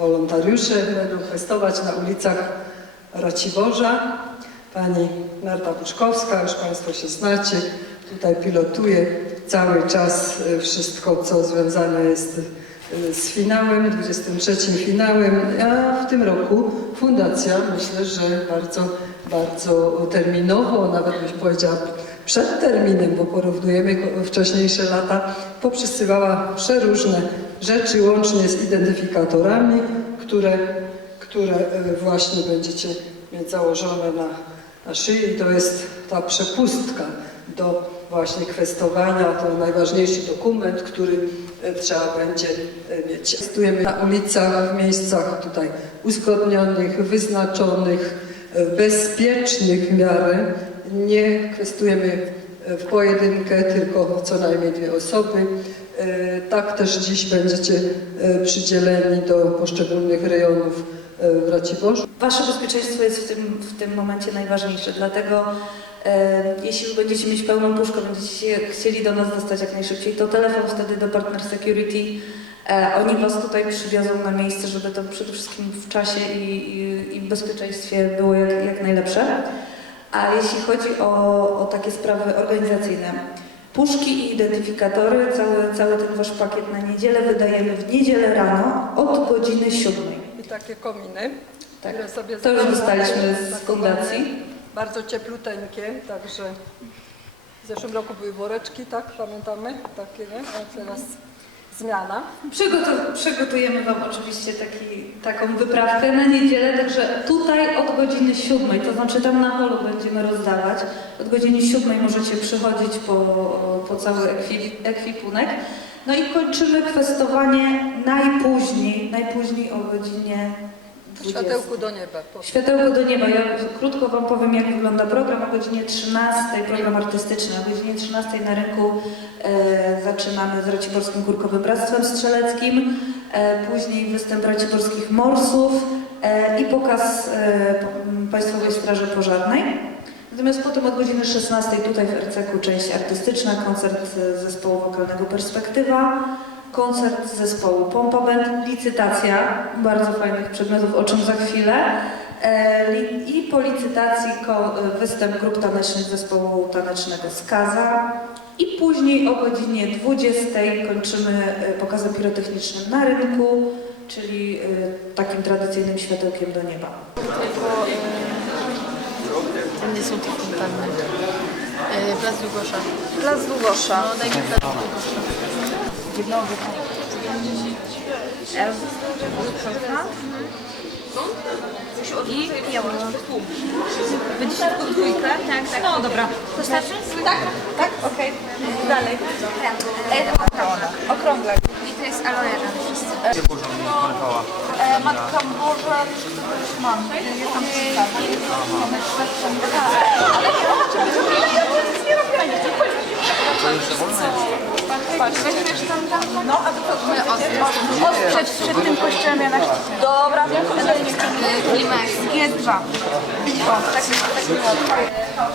Wolontariusze będą festować na ulicach Raciborza. Pani Marta Puszkowska, już Państwo się znacie, tutaj pilotuje cały czas e, wszystko, co związane jest e, z finałem, 23 finałem, a w tym roku Fundacja, myślę, że bardzo, bardzo terminowo, nawet byś powiedziała przed terminem, bo porównujemy wcześniejsze lata, poprzysywała przeróżne rzeczy, łącznie z identyfikatorami, które, które e, właśnie będziecie mieć założone na, na szyi. To jest ta przepustka do właśnie kwestowania, to najważniejszy dokument, który e, trzeba będzie e, mieć. Testujemy na ulicach, w miejscach tutaj uzgodnionych, wyznaczonych, bezpiecznych w miarę. Nie kwestujemy w pojedynkę, tylko co najmniej dwie osoby. E, Tak też dziś będziecie e, przydzieleni do poszczególnych rejonów e, w Raciborzu. Wasze bezpieczeństwo jest w tym, w tym momencie najważniejsze, dlatego jeśli już będziecie mieć pełną puszkę, będziecie chcieli do nas dostać jak najszybciej, to telefon wtedy do Partner Security. Oni Was tutaj przywiozą na miejsce, żeby to przede wszystkim w czasie i, i, i w bezpieczeństwie było jak, jak najlepsze. A jeśli chodzi o, o takie sprawy organizacyjne, puszki i identyfikatory, cały, cały ten Wasz pakiet na niedzielę wydajemy w niedzielę rano od godziny siódmej. I takie kominy, Tak. które sobie To już dostaliśmy z fundacji. Bardzo ciepluteńkie, także w zeszłym roku były woreczki, tak? Pamiętamy? Takie, nie? A teraz zmiana. Przygotu- przygotujemy Wam oczywiście taki, taką wyprawkę na niedzielę, także tutaj od godziny siódmej, to znaczy tam na holu będziemy rozdawać. Od godziny siódmej możecie przychodzić po, po cały ekwi- ekwipunek. No i kończymy kwestowanie najpóźniej, najpóźniej o godzinie 20. Światełku do nieba. Światełko do nieba. Ja krótko Wam powiem, jak wygląda program. O godzinie 13, program artystyczny, o godzinie 13 na rynku e, zaczynamy z Raciborskim Górkowym Bractwem Strzeleckim, e, później występ Raciborskich Morsów e, i pokaz e, Państwowej Straży Pożarnej. Natomiast potem od godziny 16 tutaj w RCK część artystyczna, koncert e, zespołu wokalnego Perspektywa, koncert zespołu Pompa Band, licytacja bardzo fajnych przedmiotów, o czym za chwilę. E, I po licytacji ko- występ grup tanecznych zespołu tanecznego Skaza. I później o godzinie 20 kończymy e, pokazem pirotechnicznym na rynku, czyli e, takim tradycyjnym światełkiem do nieba. Tam nie są te fontanny. Plac Długosza. Plac Długosza. No daj mi plac Długosza. I biała. Będziecie tylko dwójkę? Tak, tak. No dobra. To starczy? Tak, tak, okej. Dalej. E, okrągle. I to jest aloe e, Matka Boża, już mam. Jest tam Patrz, weźmiesz tam, tam, no, a to? Przed, przed tym kościołem ja na Dobra, Klimax. G2. O, tak, tak, tak.